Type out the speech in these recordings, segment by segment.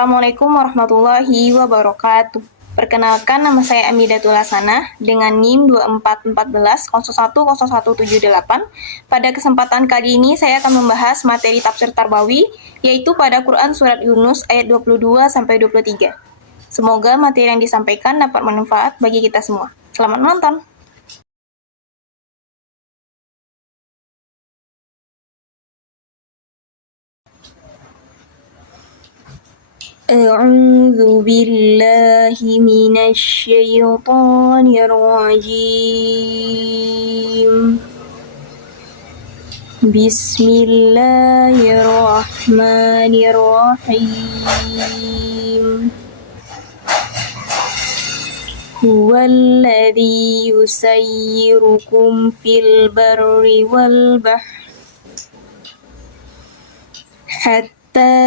Assalamualaikum warahmatullahi wabarakatuh. Perkenalkan, nama saya Amidatul Hasanah dengan NIM 2414010178. Pada kesempatan kali ini saya akan membahas materi tafsir Tarbawi, yaitu pada Quran Surat Yunus ayat 22-23. Semoga materi yang disampaikan dapat bermanfaat bagi kita semua. Selamat menonton! أعوذ بالله من الشيطان الرجيم بسم الله الرحمن الرحيم هو الذي يسيركم في البر والبحر حتى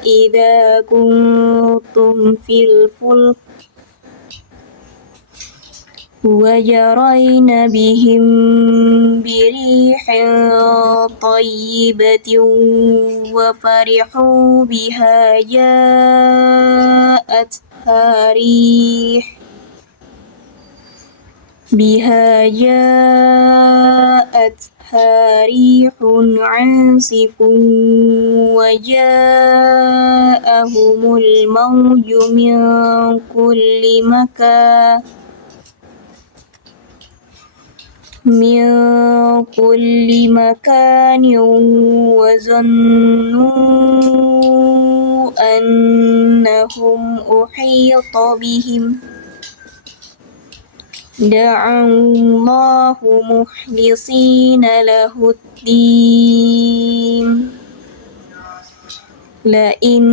إذا كنتم في الفلك وجرين بهم بريح طيبة وفرحوا بها جاءتها ريح عاصف وجاءهم الموج من كل مكان وظنوا أنهم أحيط بهم دعوا الله مخلصين له الدين لئن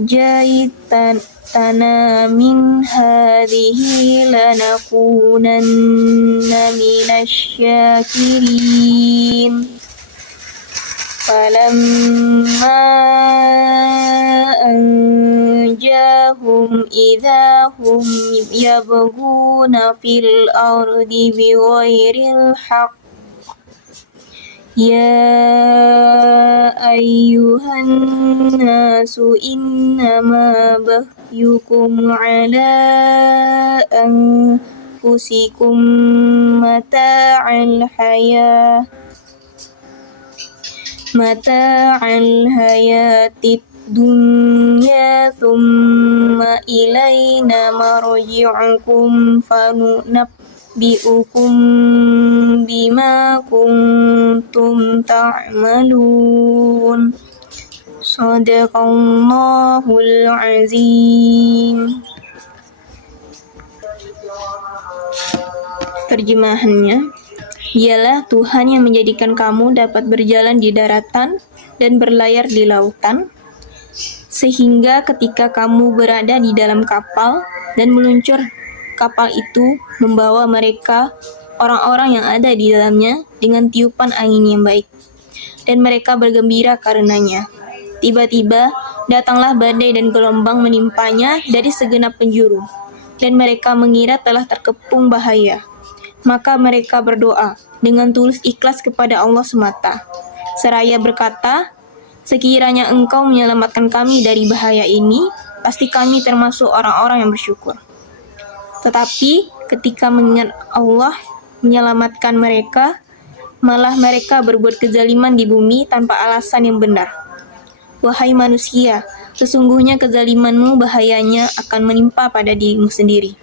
أنجيتنا من هذه لنكونن من الشاكرين فلما أنجاهم إذا هم يبغون في الأرض بغير الحق يا أيها الناس إنما بغيكم على أنفسكم متاع الحياة الدنيا ثم إلينا مرجعكم فننبئكم بما كنتم تعملون صدق الله العظيم. Terjemahannya, dialah Tuhan yang menjadikan kamu dapat berjalan di daratan dan berlayar di lautan, sehingga ketika kamu berada di dalam kapal dan meluncur, kapal itu membawa mereka, orang-orang yang ada di dalamnya, dengan tiupan angin yang baik, dan mereka bergembira karenanya. Tiba-tiba datanglah badai dan gelombang menimpanya dari segenap penjuru, dan mereka mengira telah terkepung bahaya. Maka mereka berdoa dengan tulus ikhlas kepada Allah semata, seraya berkata, sekiranya Engkau menyelamatkan kami dari bahaya ini, pasti kami termasuk orang-orang yang bersyukur. Tetapi ketika mengingat Allah menyelamatkan mereka, malah mereka berbuat kezaliman di bumi tanpa alasan yang benar. Wahai manusia, sesungguhnya kezalimanmu bahayanya akan menimpa pada dirimu sendiri.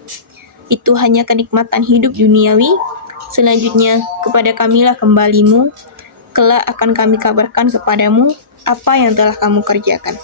Itu hanya kenikmatan hidup duniawi. Selanjutnya kepada kamilah kembalimu, kelak akan kami kabarkan kepadamu apa yang telah kamu kerjakan.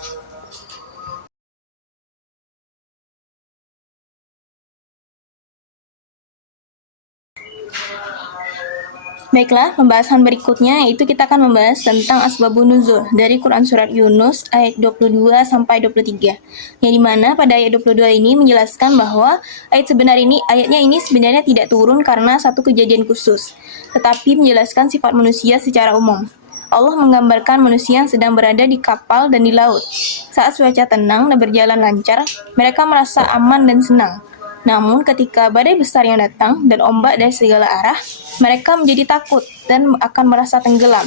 Baiklah, pembahasan berikutnya yaitu kita akan membahas tentang asbabun nuzul dari Quran Surat Yunus ayat 22-23. Yang dimana pada ayat 22 ini menjelaskan bahwa ayatnya ini sebenarnya tidak turun karena satu kejadian khusus, tetapi menjelaskan sifat manusia secara umum. Allah menggambarkan manusia yang sedang berada di kapal dan di laut. Saat cuaca tenang dan berjalan lancar, mereka merasa aman dan senang. Namun ketika badai besar yang datang dan ombak dari segala arah, mereka menjadi takut dan akan merasa tenggelam.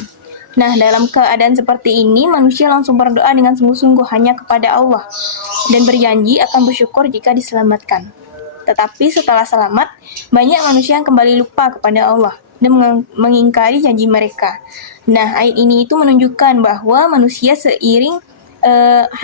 Nah, dalam keadaan seperti ini, manusia langsung berdoa dengan sungguh-sungguh hanya kepada Allah dan berjanji akan bersyukur jika diselamatkan. Tetapi setelah selamat, banyak manusia yang kembali lupa kepada Allah dan mengingkari janji mereka. Nah, ayat ini itu menunjukkan bahwa manusia seiring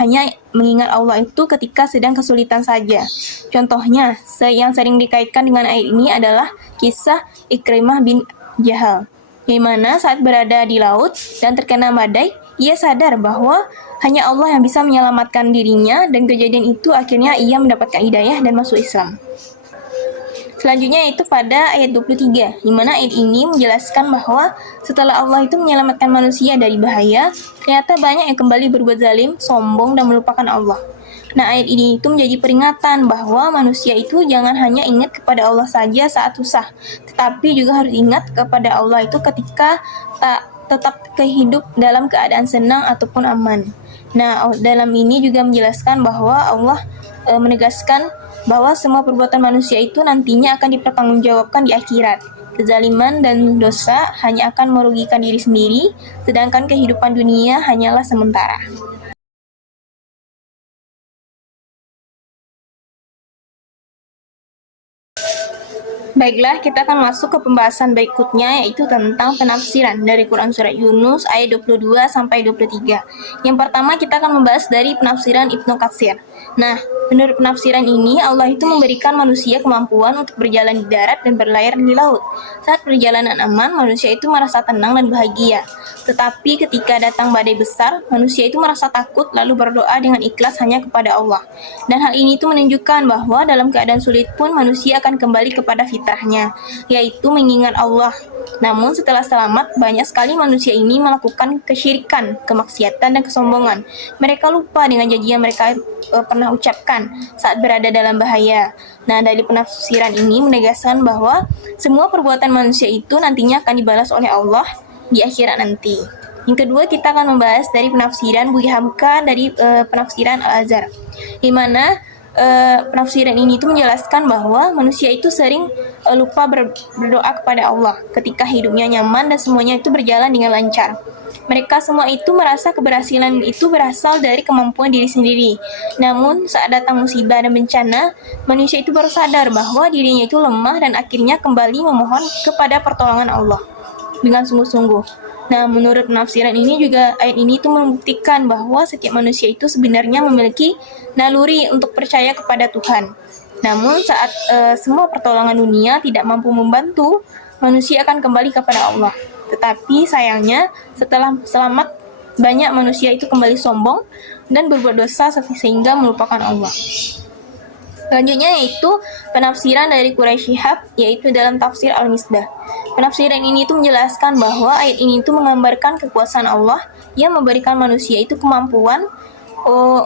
hanya mengingat Allah itu ketika sedang kesulitan saja. Contohnya, yang sering dikaitkan dengan ayat ini adalah kisah Ikrimah bin Jahal, di mana saat berada di laut dan terkena badai, ia sadar bahwa hanya Allah yang bisa menyelamatkan dirinya, dan kejadian itu akhirnya ia mendapatkan hidayah dan masuk Islam. Selanjutnya yaitu pada ayat 23, di mana ayat ini menjelaskan bahwa setelah Allah itu menyelamatkan manusia dari bahaya, ternyata banyak yang kembali berbuat zalim, sombong, dan melupakan Allah. Nah, ayat ini itu menjadi peringatan bahwa manusia itu jangan hanya ingat kepada Allah saja saat susah, tetapi juga harus ingat kepada Allah itu ketika tetap hidup dalam keadaan senang ataupun aman. Nah, dalam ini juga menjelaskan bahwa Allah menegaskan bahwa semua perbuatan manusia itu nantinya akan dipertanggungjawabkan di akhirat. Kezaliman dan dosa hanya akan merugikan diri sendiri, sedangkan kehidupan dunia hanyalah sementara. Baiklah, kita akan masuk ke pembahasan berikutnya, yaitu tentang penafsiran dari Quran Surat Yunus ayat 22 sampai 23. Yang pertama, kita akan membahas dari penafsiran Ibnu Katsir. Nah, menurut penafsiran ini, Allah itu memberikan manusia kemampuan untuk berjalan di darat dan berlayar di laut. Saat perjalanan aman, manusia itu merasa tenang dan bahagia. Tetapi ketika datang badai besar, manusia itu merasa takut lalu berdoa dengan ikhlas hanya kepada Allah. Dan hal ini itu menunjukkan bahwa dalam keadaan sulit pun manusia akan kembali kepada fitrahnya, yaitu mengingat Allah. Namun setelah selamat, banyak sekali manusia ini melakukan kesyirikan, kemaksiatan, dan kesombongan. Mereka lupa dengan janji yang mereka pernah ucapkan saat berada dalam bahaya. Nah, dari penafsiran ini menegaskan bahwa semua perbuatan manusia itu nantinya akan dibalas oleh Allah di akhirat nanti. Yang kedua, kita akan membahas dari penafsiran Buya Hamka dari penafsiran Al-Azhar, di mana penafsiran ini itu menjelaskan bahwa manusia itu sering lupa berdoa kepada Allah ketika hidupnya nyaman dan semuanya itu berjalan dengan lancar. Mereka semua itu merasa keberhasilan itu berasal dari kemampuan diri sendiri. Namun saat datang musibah dan bencana, manusia itu baru sadar bahwa dirinya itu lemah dan akhirnya kembali memohon kepada pertolongan Allah dengan sungguh-sungguh. Nah, menurut penafsiran ini juga ayat ini itu membuktikan bahwa setiap manusia itu sebenarnya memiliki naluri untuk percaya kepada Tuhan. Namun saat semua pertolongan dunia tidak mampu membantu, manusia akan kembali kepada Allah. Tetapi sayangnya setelah selamat, banyak manusia itu kembali sombong dan berbuat dosa sehingga melupakan Allah. Selanjutnya yaitu penafsiran dari Quraisy Shihab, yaitu dalam tafsir Al-Misbah. Penafsiran ini itu menjelaskan bahwa ayat ini itu menggambarkan kekuasaan Allah yang memberikan manusia itu kemampuan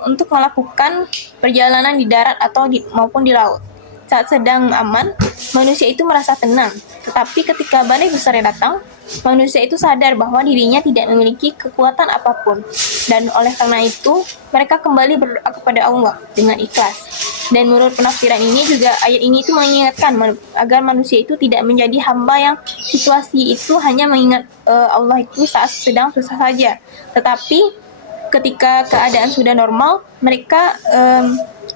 untuk melakukan perjalanan di darat atau maupun di laut. Saat sedang aman, manusia itu merasa tenang. Tetapi ketika badai besar datang, manusia itu sadar bahwa dirinya tidak memiliki kekuatan apapun. Dan oleh karena itu, mereka kembali berdoa kepada Allah dengan ikhlas. Dan menurut penafsiran ini juga ayat ini itu mengingatkan agar manusia itu tidak menjadi hamba yang situasi itu hanya mengingat Allah itu saat sedang susah saja. Tetapi ketika keadaan sudah normal, mereka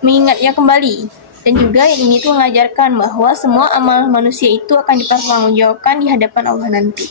mengingatnya kembali. Dan juga yang ini tuh mengajarkan bahwa semua amal manusia itu akan dipertanggungjawabkan di hadapan Allah nanti.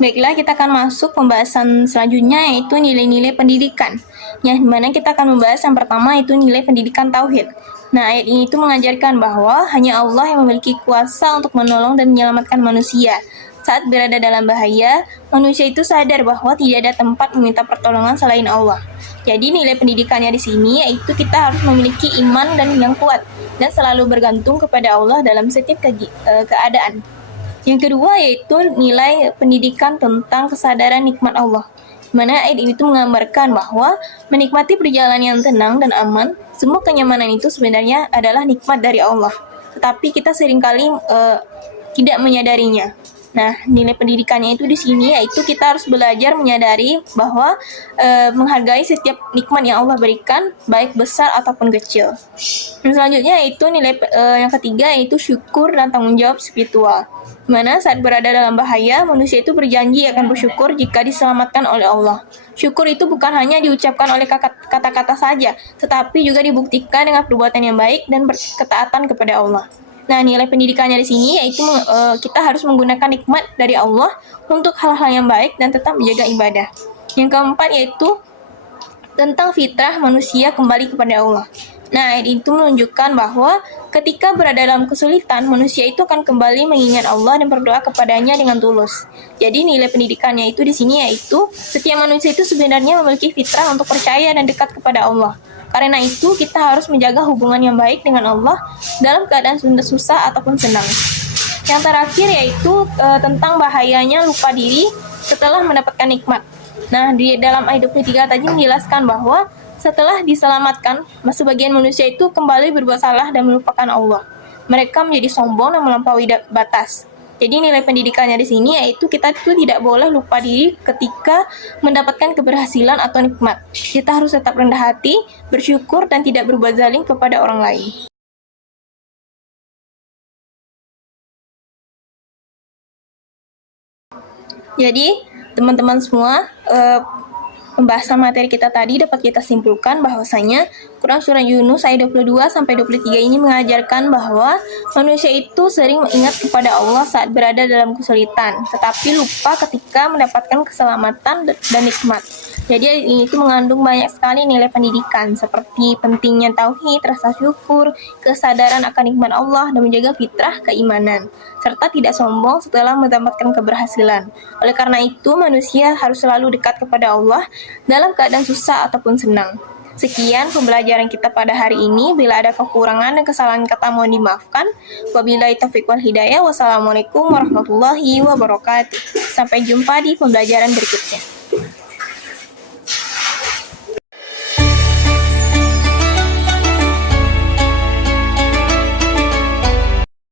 Baiklah, kita akan masuk pembahasan selanjutnya, yaitu nilai-nilai pendidikan. Yang dimana kita akan membahas yang pertama, yaitu nilai pendidikan tauhid. Nah, ayat ini itu mengajarkan bahwa hanya Allah yang memiliki kuasa untuk menolong dan menyelamatkan manusia. Saat berada dalam bahaya, manusia itu sadar bahwa tidak ada tempat meminta pertolongan selain Allah. Jadi nilai pendidikannya di sini yaitu kita harus memiliki iman dan yang kuat dan selalu bergantung kepada Allah dalam setiap keadaan. Yang kedua yaitu nilai pendidikan tentang kesadaran nikmat Allah. Mana ayat ini itu menggambarkan bahwa menikmati perjalanan yang tenang dan aman, semua kenyamanan itu sebenarnya adalah nikmat dari Allah. Tetapi kita seringkali tidak menyadarinya. Nah, nilai pendidikannya itu di sini yaitu kita harus belajar menyadari bahwa menghargai setiap nikmat yang Allah berikan, baik besar ataupun kecil. Dan selanjutnya yaitu nilai yang ketiga yaitu syukur dan tanggung jawab spiritual. Mana saat berada dalam bahaya, manusia itu berjanji akan bersyukur jika diselamatkan oleh Allah. Syukur itu bukan hanya diucapkan oleh kata-kata saja, tetapi juga dibuktikan dengan perbuatan yang baik dan ketaatan kepada Allah. Nah, nilai pendidikannya di sini yaitu kita harus menggunakan nikmat dari Allah untuk hal-hal yang baik dan tetap menjaga ibadah. Yang keempat yaitu tentang fitrah manusia kembali kepada Allah. Nah, ayat itu menunjukkan bahwa ketika berada dalam kesulitan, manusia itu akan kembali mengingat Allah dan berdoa kepadanya dengan tulus. Jadi nilai pendidikannya itu di sini yaitu setiap manusia itu sebenarnya memiliki fitrah untuk percaya dan dekat kepada Allah. Karena itu kita harus menjaga hubungan yang baik dengan Allah dalam keadaan susah ataupun senang. Yang terakhir yaitu tentang bahayanya lupa diri setelah mendapatkan nikmat. Nah, di dalam ayat 23 tadi menjelaskan bahwa setelah diselamatkan, sebagian manusia itu kembali berbuat salah dan melupakan Allah. Mereka menjadi sombong dan melampaui batas. Jadi nilai pendidikannya di sini yaitu kita itu tidak boleh lupa diri ketika mendapatkan keberhasilan atau nikmat. Kita harus tetap rendah hati, bersyukur, dan tidak berbuat zalim kepada orang lain. Jadi, teman-teman semua, pembahasan materi kita tadi dapat kita simpulkan bahwasanya Quran Surah Yunus ayat 22-23 ini mengajarkan bahwa manusia itu sering mengingat kepada Allah saat berada dalam kesulitan, tetapi lupa ketika mendapatkan keselamatan dan nikmat. Jadi ini itu mengandung banyak sekali nilai pendidikan seperti pentingnya tauhid, rasa syukur, kesadaran akan nikmat Allah, dan menjaga fitrah keimanan, serta tidak sombong setelah mendapatkan keberhasilan. Oleh karena itu, manusia harus selalu dekat kepada Allah dalam keadaan susah ataupun senang. Sekian pembelajaran kita pada hari ini. Bila ada kekurangan dan kesalahan kata mohon dimaafkan. Wabillahi taufiq wal hidayah. Wassalamualaikum warahmatullahi wabarakatuh. Sampai jumpa di pembelajaran berikutnya.